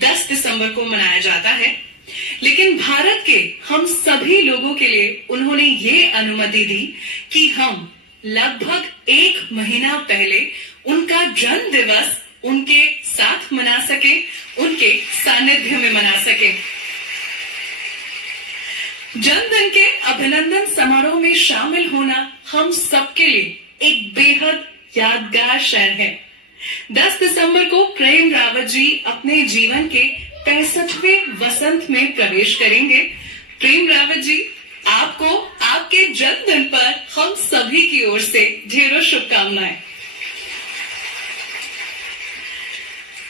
10 दिसंबर को मनाया जाता है, लेकिन भारत के हम सभी लोगों के लिए उन्होंने ये अनुमति दी कि हम लगभग 1 महीना पहले उनका जन्म दिवस उनके साथ मना सके, उनके सानिध्य में मना सके। जन्मदिन के अभिनंदन समारोह में शामिल होना हम सबके लिए एक बेहद यादगार क्षण है। 10 दिसंबर को प्रेम रावत जी अपने जीवन के 65वें वसंत में प्रवेश करेंगे। प्रेम रावत जी, आपको आपके जन्मदिन पर हम सभी की ओर से ढेरों शुभकामनाएं।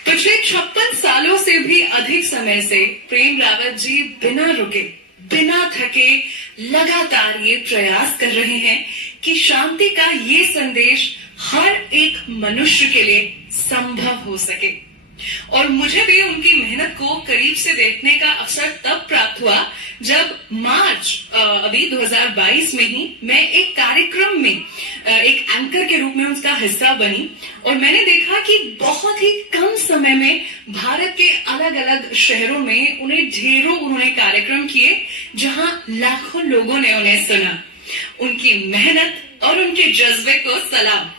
पिछले 56 सालों से भी अधिक समय से प्रेम रावत जी बिना रुके, बिना थके लगातार ये प्रयास कर रहे हैं कि शांति का ये संदेश हर एक मनुष्य के लिए संभव हो सके। और मुझे भी उनकी मेहनत को करीब से देखने का अवसर तब प्राप्त हुआ जब मार्च अभी 2022 में ही मैं एक कार्यक्रम में एक एंकर के रूप में उसका हिस्सा बनी और मैंने देखा कि बहुत ही कम समय में भारत के अलग अलग शहरों में उन्होंने कार्यक्रम किए जहां लाखों लोगों ने उन्हें सुना। उनकी मेहनत और उनके जज्बे को सलाम।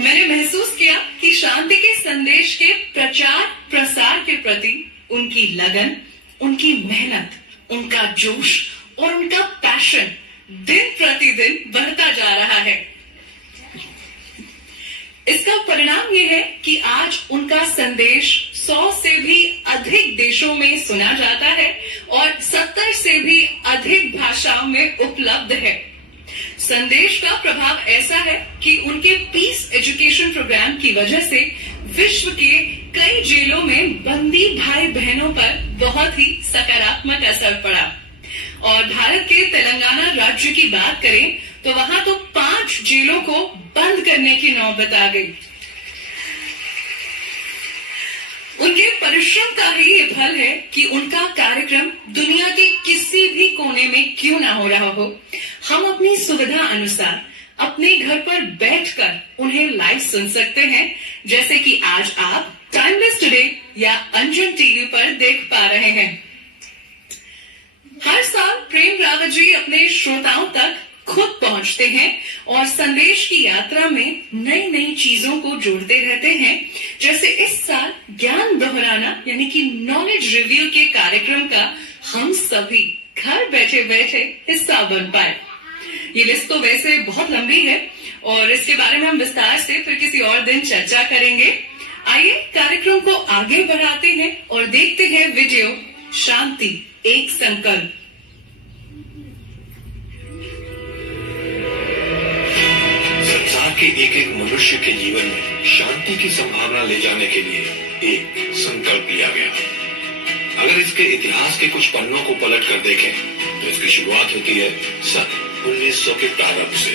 मैंने महसूस किया कि शांति के संदेश के प्रचार प्रसार के प्रति उनकी लगन, उनकी मेहनत, उनका जोश और उनका पैशन दिन प्रतिदिन बढ़ता जा रहा है। इसका परिणाम यह है कि आज उनका संदेश 100 से भी अधिक देशों में सुना जाता है और 70 से भी अधिक भाषाओं में उपलब्ध है। संदेश का प्रभाव ऐसा है कि उनके पीस एजुकेशन प्रोग्राम की वजह से विश्व के कई जेलों में बंदी भाई बहनों पर बहुत ही सकारात्मक असर पड़ा। और भारत के तेलंगाना राज्य की बात करें तो वहां तो 5 जेलों को बंद करने की नौबत आ गई। उनके परिश्रम का ही ये फल है कि उनका कार्यक्रम दुनिया के किसी भी कोने में क्यों ना हो रहा हो, हम अपनी सुविधा अनुसार अपने घर पर बैठकर उन्हें लाइव सुन सकते हैं, जैसे कि आज आप टाइमलेस टुडे या अंजन टीवी पर देख पा रहे हैं। हर साल प्रेम रावत जी अपने श्रोताओं तक खुद पहुंचते हैं और संदेश की यात्रा में नई नई चीजों को जोड़ते रहते हैं। जैसे इस साल ज्ञान दोहराना यानी कि नॉलेज रिव्यू के कार्यक्रम का हम सभी घर बैठे बैठे हिस्सा बन पाए। ये लिस्ट तो वैसे बहुत लंबी है और इसके बारे में हम विस्तार से फिर किसी और दिन चर्चा करेंगे। आइए कार्यक्रम को आगे बढ़ाते हैं और देखते हैं वीडियो शांति एक संकल्प। संसार के एक एक मनुष्य के जीवन में शांति की संभावना ले जाने के लिए एक संकल्प लिया गया। अगर इसके इतिहास के कुछ पन्नों को पलट कर देखें तो इसकी शुरुआत होती है सन 1900 के प्रारंभ से,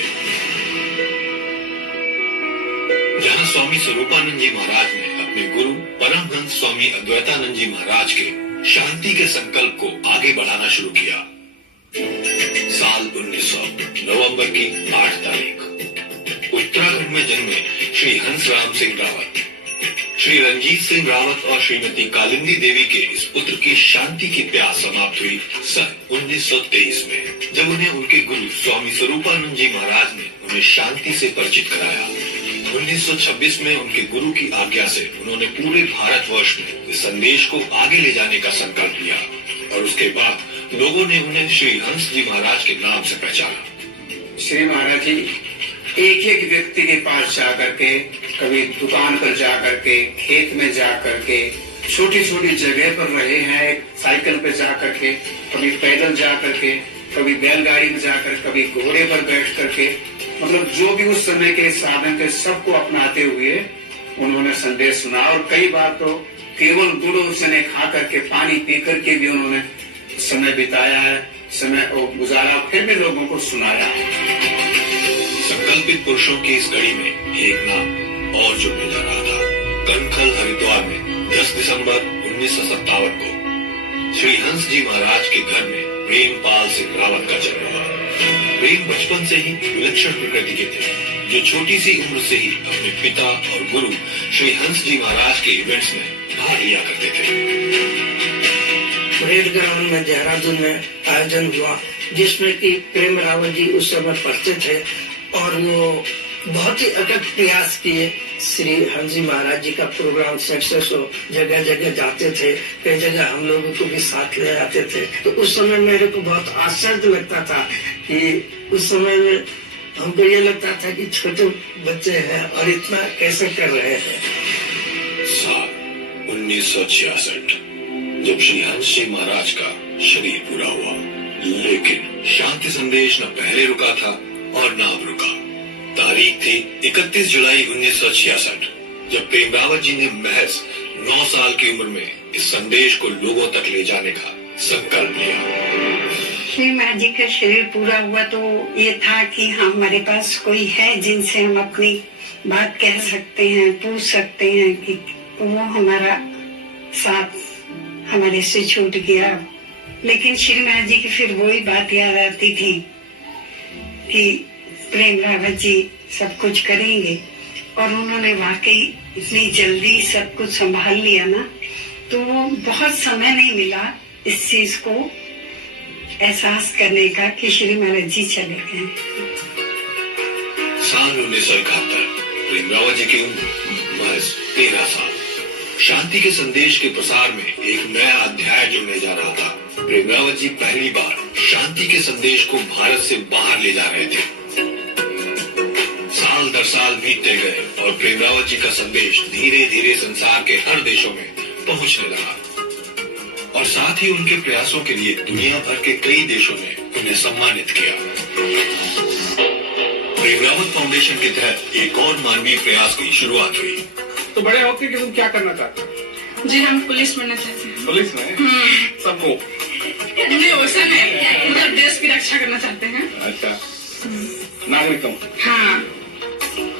जहां स्वामी स्वरूपानंद जी महाराज ने अपने गुरु परमहंस स्वामी अद्वैतानंद जी महाराज के शांति के संकल्प को आगे बढ़ाना शुरू किया। साल 1900 नवंबर की 8 तारीख उत्तराखंड में जन्मे श्री हंस राम सिंह रावत, श्री रंजीत सिंह रावत और श्रीमती कालिंदी देवी के इस पुत्र की शांति की प्यास समाप्त हुई सन 1923 में, जब उन्हें उनके गुरु स्वामी स्वरूपानंद जी महाराज ने उन्हें शांति से परिचित कराया। 1926 में उनके गुरु की आज्ञा से उन्होंने पूरे भारतवर्ष में इस संदेश को आगे ले जाने का संकल्प लिया और उसके बाद लोगों ने उन्हें श्री हंस जी महाराज के नाम से पहचाना। श्री महाराज जी एक एक व्यक्ति के पास जा करके, कभी दुकान पर जा करके, खेत में जा करके, छोटी छोटी जगह पर रहे हैं, साइकिल पे जा करके, कभी पैदल जा करके, कभी बैलगाड़ी में जाकर, कभी घोड़े पर बैठ करके, मतलब जो भी उस समय के साधन थे सबको अपनाते हुए उन्होंने संदेश सुना। और कई बार तो केवल गुड़ चने खा करके, पानी पी करके भी उन्होंने समय बिताया है, समय गुजारा, फिर भी लोगों को सुनाया। संकल्पित पुरुषों की इस घड़ी में एक नाम और जुड़ने जा रहा था। कनखल हरिद्वार में 10 दिसंबर 1957 को श्री हंस जी महाराज के घर में प्रेमपाल सिंह रावत का जन्म हुआ। प्रेम बचपन से ही विलक्षण प्रकृति के थे। जो छोटी सी उम्र से ही अपने पिता और गुरु श्री हंस जी महाराज के इवेंट्स में भाग लिया करते थे। परेड ग्राउंड में देहरादून में आयोजन हुआ, जिसमें कि प्रेम रावत जी उस समय पढ़ते थे और वो बहुत ही अटक प्रयास किए श्री हंस जी महाराज जी का प्रोग्राम सक्सेस हो, जगह जगह जाते थे, कई जगह हम लोगों को भी साथ ले आते थे। तो उस समय मेरे को बहुत आश्चर्य लगता था कि उस समय में हमको ये लगता था कि छोटे बच्चे हैं और इतना कैसे कर रहे हैं। साल 1966 जब श्री हंस जी महाराज का शरीर पूरा हुआ, लेकिन शांति संदेश न पहले रुका था और न अब रुका। तारीख थी 31 जुलाई 1966 जब प्रेम रावत जी ने महज 9 साल की उम्र में इस संदेश को लोगों तक ले जाने का संकल्प लिया। श्री महाराज जी का शरीर पूरा हुआ तो ये था कि हमारे पास कोई है जिनसे हम अपनी बात कह सकते हैं, पूछ सकते हैं कि वो हमारा साथ हमारे से छूट गया। लेकिन श्री महाराज जी की फिर वही बात याद आती थी कि प्रेम रावत जी सब कुछ करेंगे, और उन्होंने वाकई इतनी जल्दी सब कुछ संभाल लिया ना, तो वो बहुत समय नहीं मिला इस चीज को एहसास करने का कि श्री महाराज जी चले गए। साल 1971 प्रेम रावत जी की उम्र महज 13 साल। शांति के संदेश के प्रसार में एक नया अध्याय जुड़ने जा रहा था। प्रेम रावत जी पहली बार शांति के संदेश को भारत से बाहर ले जा रहे थे। साल दर साल बीतते गए और प्रेम रावत जी का संदेश धीरे धीरे संसार के हर देशों में पहुंचने लगा, और साथ ही उनके प्रयासों के लिए दुनिया भर के कई देशों ने उन्हें सम्मानित किया। प्रेम रावत फाउंडेशन के तहत एक और मानवीय प्रयास की शुरुआत हुई। तो बड़े होकर के तुम क्या करना चाहते हो? जी हम पुलिस बनना चाहते हैं। पुलिस में? सबको? नहीं वैसा नहीं, मतलब देश की रक्षा करना चाहते हैं। अच्छा, नागरिकों? हाँ।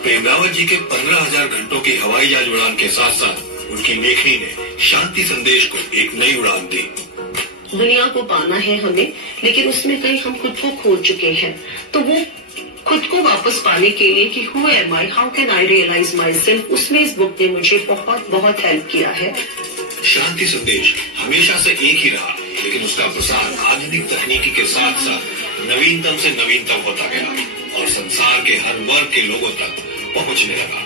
प्रेम रावत जी के 15,000 घंटों की हवाई जहाज उड़ान के साथ साथ उनकी लेखनी ने शांति संदेश को एक नई उड़ान दी। दुनिया को पाना है हमें, लेकिन उसमें कहीं हम खुद को खो चुके हैं, तो वो खुद को वापस पाने के लिए कि who am I, how can I realise myself, उसमें इस बुक ने मुझे बहुत बहुत हेल्प किया है। शांति संदेश हमेशा से एक ही रहा, लेकिन उसका प्रसार आधुनिक तकनीकी के साथ साथ नवीनतम से नवीनतम होता गया और संसार के हर वर्ग के लोगों तक पहुंचने लगा।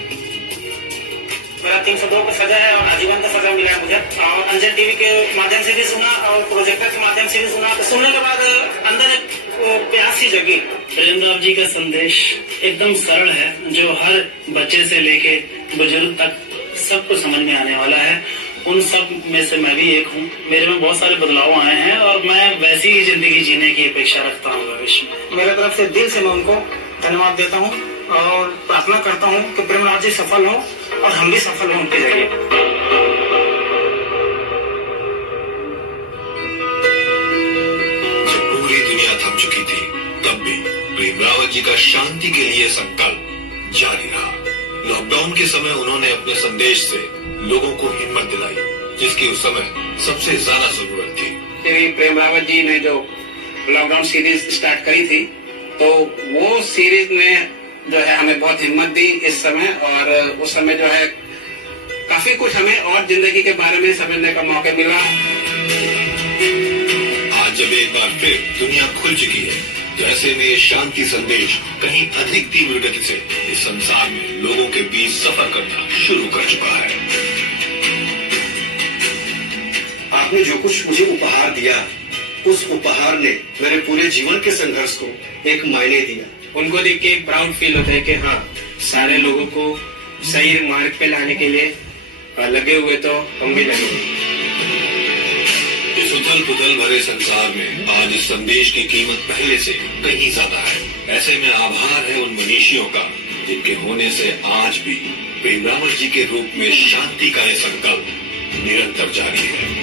मेरा 302 का सजा है और आजीवन का सजा मिला है मुझे, और अंजन टीवी के माध्यम से भी सुना और प्रोजेक्टर के माध्यम से भी सुना। तो सुनने के बाद अंदर एक प्यास सी जगी। प्रेम रावत जी का संदेश एकदम सरल है, जो हर बच्चे से लेके बुजुर्ग तक सबको समझ में आने वाला है। उन सब में से मैं भी एक हूँ। मेरे में बहुत सारे बदलाव आए हैं और मैं वैसी ही जिंदगी जीने की अपेक्षा रखता हूँ भविष्य में। मेरे तरफ से दिल से मैं उनको धन्यवाद देता हूँ और प्रार्थना करता हूँ कि प्रेम रावत जी सफल हो और हम भी सफल हों उनके जरिए। जब पूरी दुनिया थम चुकी थी, तब भी प्रेम रावत जी का शांति के लिए संकल्प जारी रहा। लॉकडाउन के समय उन्होंने अपने संदेश से लोगों को हिम्मत दिलाई, जिसकी उस समय सबसे ज्यादा जरूरत थी। श्री प्रेम रावत जी ने जो लॉकडाउन सीरीज स्टार्ट करी थी, तो वो सीरीज में जो है हमें बहुत हिम्मत दी इस समय, और उस समय जो है काफी कुछ हमें और जिंदगी के बारे में समझने का मौका मिला। आज जब एक बार फिर दुनिया खुल चुकी है, तो ऐसे में शांति संदेश कहीं अधिक तीव्र गति से इस संसार में लोगों के बीच सफर करना शुरू कर चुका है। आपने जो कुछ मुझे उपहार दिया, उस उपहार ने मेरे पूरे जीवन के संघर्ष को एक मायने दिया। उनको देख के प्राउड फील होता है कि हाँ, सारे लोगों को सही मार्ग पे लाने के लिए लगे हुए, तो हम भी लगे। इस उथल पुथल भरे संसार में आज इस संदेश की कीमत पहले से कहीं ज्यादा है। ऐसे में आभार है उन मनीषियों का, जिनके होने से आज भी प्रेम रावत जी के रूप में शांति का यह संकल्प निरंतर जारी है।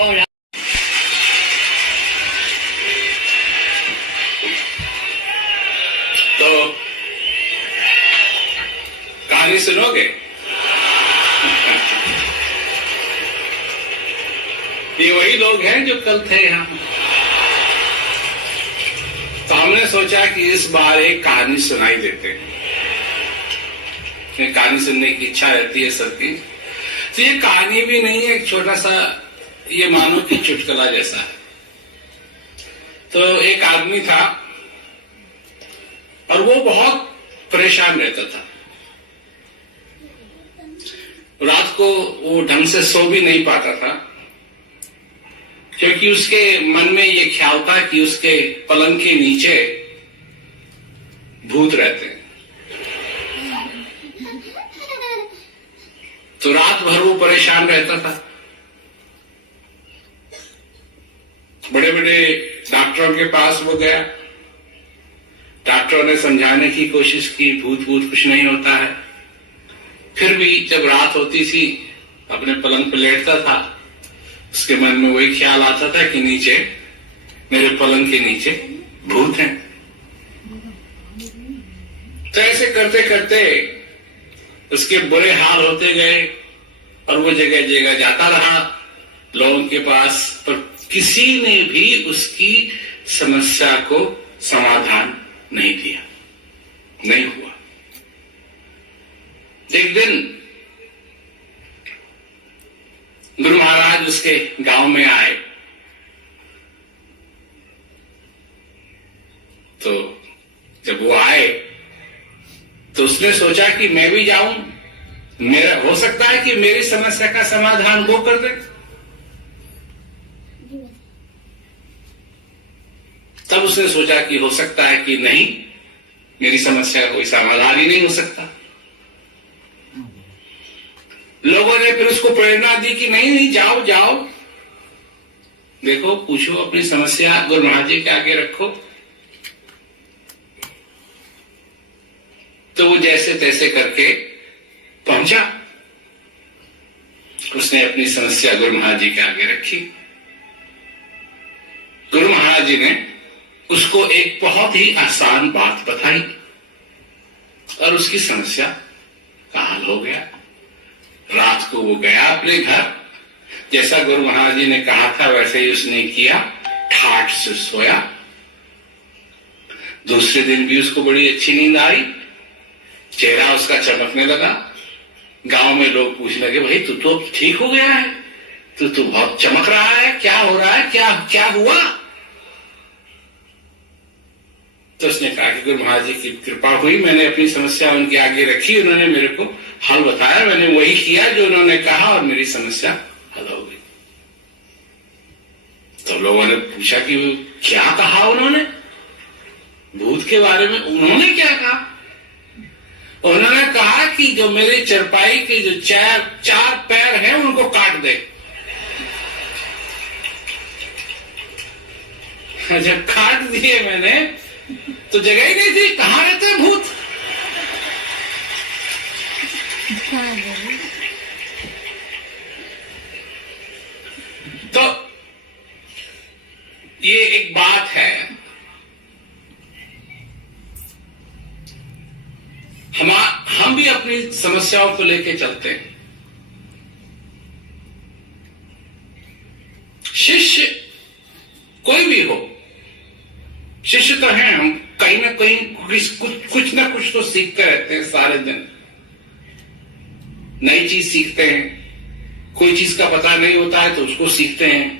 और तो कहानी सुनोगे? ये वही लोग हैं जो कल थे यहाँ। तो हमने सोचा कि इस बार एक कहानी सुनाई देते हैं। कहानी सुनने की इच्छा रहती है सबकी। तो ये कहानी भी नहीं है, एक छोटा सा, ये मानो कि चुटकुला जैसा है। तो एक आदमी था और वो बहुत परेशान रहता था। रात को वो ढंग से सो भी नहीं पाता था, क्योंकि उसके मन में ये ख्याल था कि उसके पलंग के नीचे भूत रहते हैं। तो रात भर वो परेशान रहता था। बड़े बड़े डॉक्टरों के पास वो गया। डॉक्टरों ने समझाने की कोशिश की, भूत कुछ नहीं होता है। फिर भी जब रात होती थी, अपने पलंग पर लेटता था, उसके मन में वही ख्याल आता था कि नीचे, मेरे पलंग के नीचे भूत हैं। तो ऐसे करते करते उसके बुरे हाल होते गए और वो जगह जगह जाता रहा लोगों के पास, पर किसी ने भी उसकी समस्या को समाधान नहीं दिया, नहीं हुआ। एक दिन गुरु महाराज उसके गांव में आए। तो जब वो आए तो उसने सोचा कि मैं भी जाऊं, मेरा हो सकता है कि मेरी समस्या का समाधान वो कर दे। तब उसने सोचा कि हो सकता है कि नहीं, मेरी समस्या का कोई समाधान ही नहीं हो सकता। लोगों ने फिर उसको प्रेरणा दी कि नहीं जाओ जाओ, देखो, पूछो, अपनी समस्या गुरु महाराज जी के आगे रखो। तो वो जैसे तैसे करके पहुंचा। उसने अपनी समस्या गुरु महाराज जी के आगे रखी। गुरु महाराज जी ने उसको एक बहुत ही आसान बात बताई और उसकी समस्या का हल हो गया। रात को वो गया अपने घर, जैसा गुरु महाराज जी ने कहा था वैसे ही उसने किया, ठाठ से सोया। दूसरे दिन भी उसको बड़ी अच्छी नींद आई, चेहरा उसका चमकने लगा। गांव में लोग पूछने लगे, भाई तू तो ठीक हो गया है, तू बहुत चमक रहा है, क्या हो रहा है, क्या हुआ? तो उसने कहा कि गुरु महाराज जी की कृपा हुई, मैंने अपनी समस्या उनके आगे रखी, उन्होंने मेरे को हल बताया, मैंने वही किया जो उन्होंने कहा और मेरी समस्या हल हो गई। तो लोगों ने पूछा कि क्या कहा उन्होंने भूत के बारे में? उन्होंने क्या कहा? उन्होंने कहा कि जो मेरे चरपाई के जो चार पैर हैं उनको काट दे। जब काट दिए मैंने तो जगह ही नहीं थी, कहां रहते हैं भूत? तो ये एक बात है, हम भी अपनी समस्याओं को लेके चलते हैं। शिष्य कोई भी हो, शिष्य तो हैं हम, कहीं ना कहीं कुछ ना कुछ तो सीखते रहते हैं सारे दिन। नई चीज सीखते हैं, कोई चीज का पता नहीं होता है तो उसको सीखते हैं।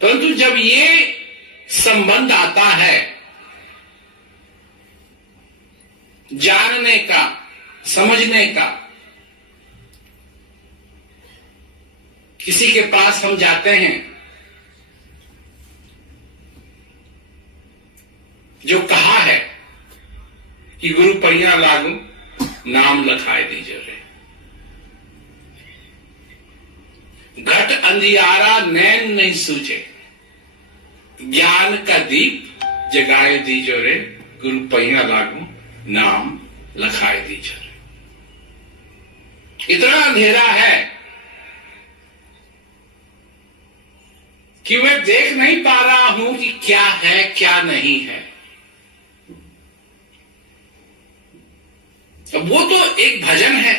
परंतु जब ये संबंध आता है जानने का, समझने का, किसी के पास हम जाते हैं जो कहा है कि गुरु पहिया लागू नाम लखाए दीजिए रे, घट अंधियारा नैन नहीं सूझे, ज्ञान का दीप जगाए दीजो रे, गुरु पहिया लागू नाम लखाए दीजो रे। इतना अंधेरा है कि मैं देख नहीं पा रहा हूं कि क्या है क्या नहीं है। वो तो एक भजन है,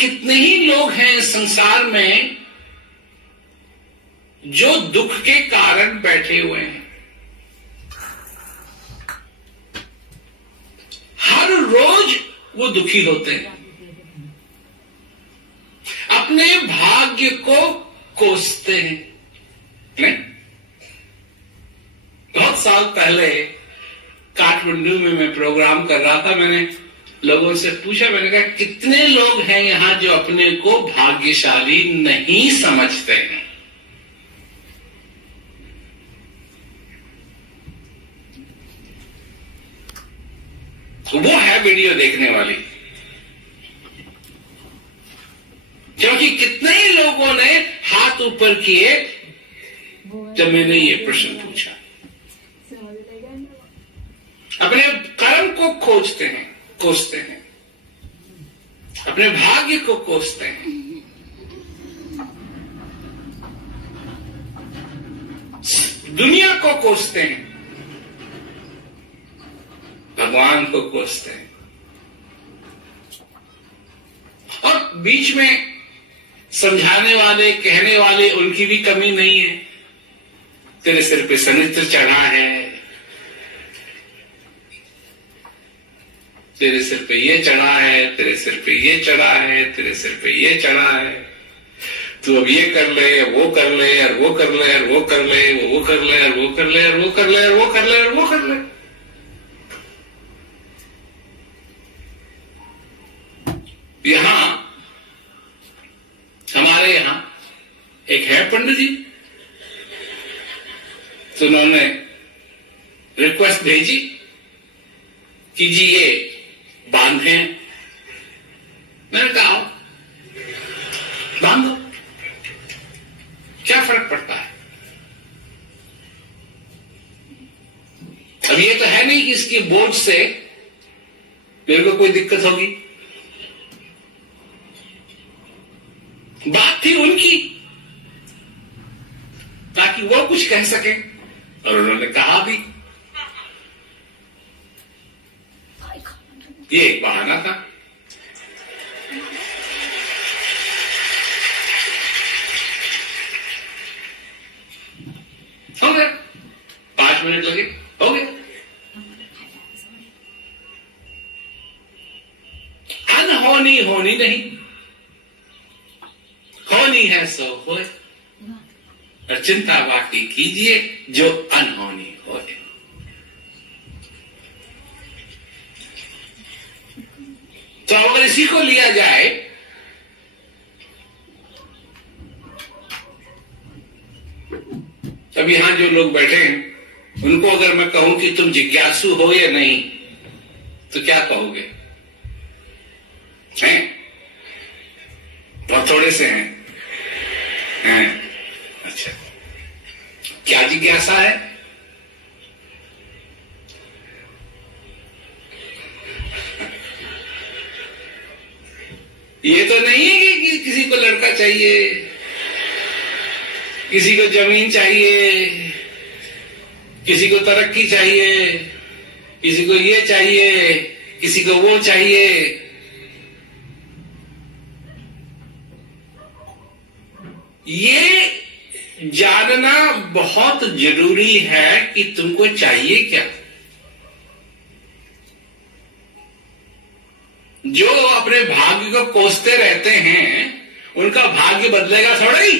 कितने ही लोग हैं इस संसार में जो दुख के कारण बैठे हुए हैं। हर रोज वो दुखी होते हैं, अपने भाग्य को कोसते हैं। नहीं? बहुत साल पहले काठमांडू में मैं प्रोग्राम कर रहा था। मैंने लोगों से पूछा, मैंने कहा कितने लोग हैं यहां जो अपने को भाग्यशाली नहीं समझते हैं? वो है वीडियो देखने वाली, क्योंकि कितने ही लोगों ने हाथ ऊपर किए जब मैंने ये प्रश्न पूछा। अपने कर्म को खोजते हैं, कोसते हैं, अपने भाग्य को कोसते हैं, दुनिया को कोसते हैं, भगवान को कोसते हैं। और बीच में समझाने वाले, कहने वाले, उनकी भी कमी नहीं है। तेरे सिर पे सनित्र चढ़ा है, तेरे सिर पे ये चढ़ा है, तेरे सिर पे ये चढ़ा है, तेरे सिर पे ये चढ़ा है, तू अब ये कर ले, वो कर ले, और वो कर ले, और वो कर ले, वो कर ले, और वो कर ले, और वो कर ले, और वो कर ले, और वो कर ले। यहां हमारे यहां एक है पंडित जी, तो उन्होंने रिक्वेस्ट भेजी कि जी ये बांधे। मैंने कहा बांधो, क्या फर्क पड़ता है? अब ये तो है नहीं कि इसकी बोझ से मेरे को कोई दिक्कत होगी। बात थी उनकी, ताकि वो कुछ कह सके, और उन्होंने कहा भी। ये एक बहाना था। हो गया, 5 मिनट लगे, हो गया। अनहोनी होनी नहीं, होनी है सो होए, और चिंता बाकी कीजिए जो अनहोनी होए। तो अगर इसी को लिया जाए, तब यहां जो लोग बैठे हैं उनको अगर मैं कहूं कि तुम जिज्ञासु हो या नहीं, तो क्या कहोगे? हैं? बहुत थोड़े से हैं। अच्छा, क्या जिज्ञासा है? ये तो नहीं है कि किसी को लड़का चाहिए, किसी को जमीन चाहिए, किसी को तरक्की चाहिए, किसी को ये चाहिए, किसी को वो चाहिए। ये जानना बहुत जरूरी है कि तुमको चाहिए क्या। जो अपने भाग्य को कोसते रहते हैं उनका भाग्य बदलेगा थोड़ा ही,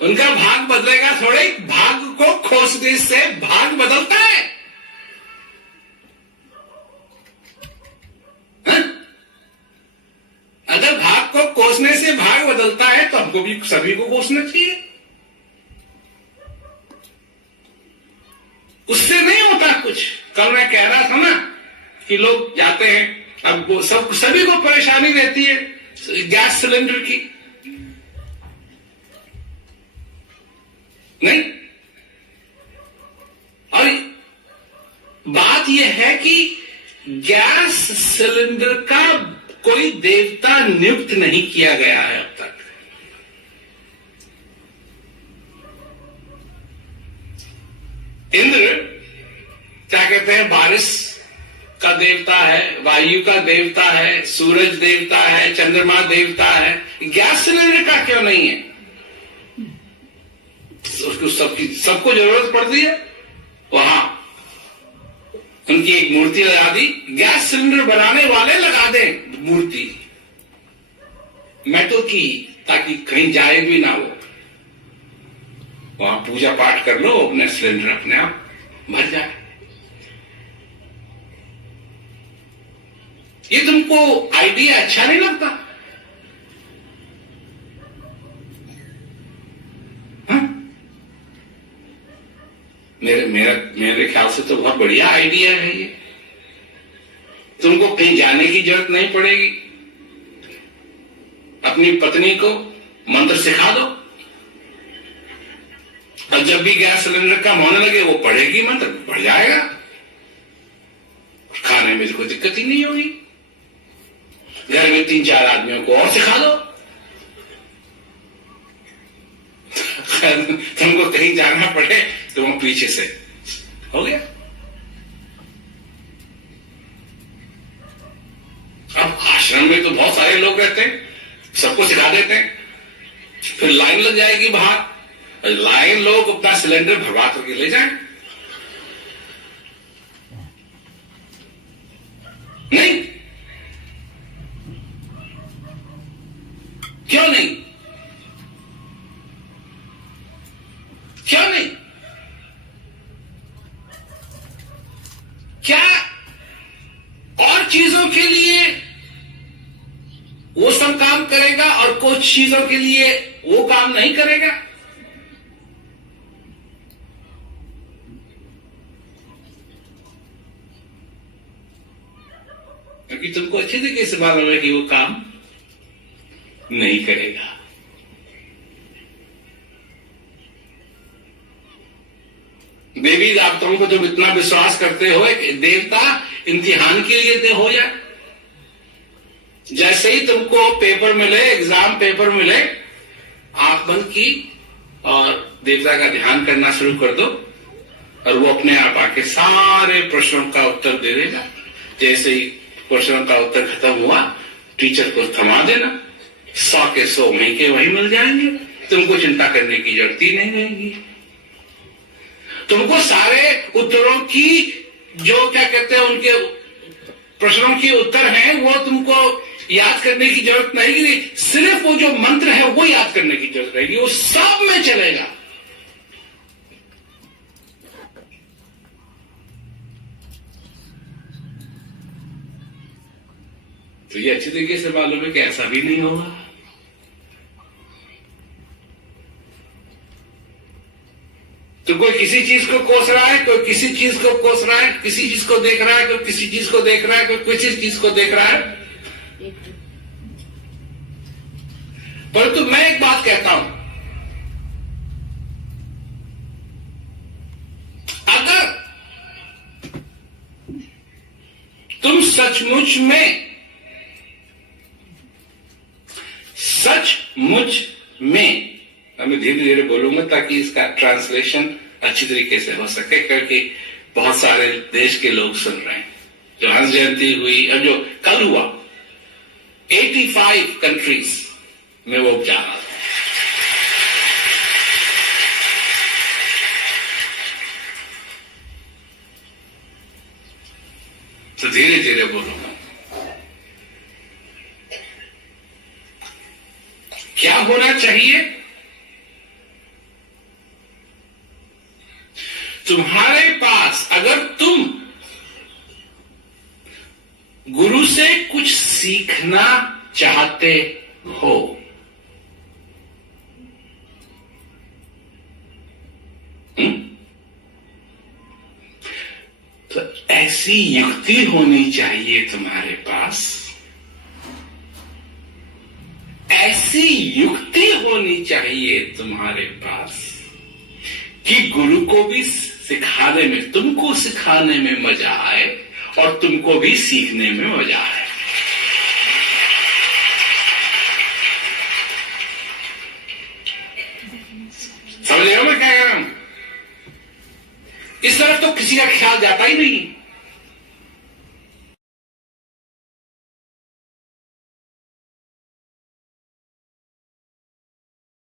उनका भाग बदलेगा थोड़ा ही। भाग्य को खोसने से भाग बदलता है। अगर भाग को कोसने से भाग बदलता है तो हमको भी सभी को कोसना चाहिए। उससे नहीं होता कुछ। कल मैं कह रहा था ना कि लोग जाते हैं, अब वो सभी को परेशानी रहती है गैस सिलेंडर की, नहीं? और बात यह है कि गैस सिलेंडर का कोई देवता नियुक्त नहीं किया गया है अब तक। इंद्र क्या कहते हैं, बारिश का देवता है, वायु का देवता है, सूरज देवता है, चंद्रमा देवता है, गैस सिलेंडर का क्यों नहीं है? उसको सबको जरूरत पड़ती है। वहां उनकी एक मूर्ति लगा दी, गैस सिलेंडर बनाने वाले लगा दें मूर्ति मेटल की, ताकि कहीं जाए भी ना वो। वहां पूजा पाठ कर लो, अपने सिलेंडर अपने आप भर जाए। ये तुमको आइडिया अच्छा नहीं लगता? हाँ? मेरे ख्याल से तो बहुत बढ़िया आइडिया है ये। तुमको कहीं जाने की जरूरत नहीं पड़ेगी। अपनी पत्नी को मंत्र सिखा दो, और जब भी गैस सिलेंडर कम होने लगे वो पढ़ेगी मंत्र, बढ़ जाएगा। खाने में कोई दिक्कत ही नहीं होगी। घर में 3-4 आदमियों को और सिखा दो। तुमको कहीं जाना पड़े तो वो पीछे से हो गया। अब आश्रम में तो बहुत सारे लोग रहते हैं, सबको सिखा देते हैं, फिर लाइन लग जाएगी बाहर। लाइन लोग अपना सिलेंडर भरवा करके ले जाए। नहीं, क्यों नहीं? क्यों नहीं? क्या और चीजों के लिए वो सब काम करेगा और कुछ चीजों के लिए वो काम नहीं करेगा? क्योंकि तुमको अच्छे तरीके से मालूम है कि वो काम नहीं करेगा। देवी आप तुमको तुम इतना विश्वास करते हो कि देवता इम्तिहान के लिए हो जाए। जैसे ही तुमको पेपर मिले, एग्जाम पेपर मिले, आंख बंद की और देवता का ध्यान करना शुरू कर दो, और वो अपने आप आके सारे प्रश्नों का उत्तर दे देगा। जैसे ही प्रश्नों का उत्तर खत्म हुआ, टीचर को थमा देना, 100 के 100 महंगे वही मिल जाएंगे। तुमको चिंता करने की जरूरत ही नहीं रहेगी। तुमको सारे उत्तरों की, जो क्या कहते हैं उनके प्रश्नों के उत्तर हैं, वो तुमको याद करने की जरूरत नहीं। सिर्फ वो जो मंत्र है वो याद करने की जरूरत रहेगी, वो सब में चलेगा। तो ये अच्छी तरीके से मालूम है कि ऐसा भी नहीं होगा। तो कोई किसी चीज को कोस रहा है, कोई किसी चीज को कोस रहा है, किसी चीज को देख रहा है, कोई किसी चीज को देख रहा है, कोई किसी चीज को देख रहा है। परंतु मैं एक बात कहता हूं, अगर तुम सचमुच में, मैं धीरे धीरे बोलूंगा ताकि इसका ट्रांसलेशन अच्छी तरीके से हो सके, क्योंकि बहुत सारे देश के लोग सुन रहे हैं। जो हंस जयंती हुई और जो कल हुआ, 85 कंट्रीज में वो जा रहा था। तो धीरे धीरे बोलूंगा। क्या होना चाहिए? तुम्हारे पास, अगर तुम गुरु से कुछ सीखना चाहते हो, तो ऐसी युक्ति होनी चाहिए तुम्हारे पास, ऐसी युक्ति होनी चाहिए तुम्हारे पास कि गुरु को भी सिखाने में, तुमको सिखाने में मजा आए और तुमको भी सीखने में मजा आए। समझ रहे हो मैं क्या कह रहा हूं? इस तरफ तो किसी का ख्याल जाता ही नहीं।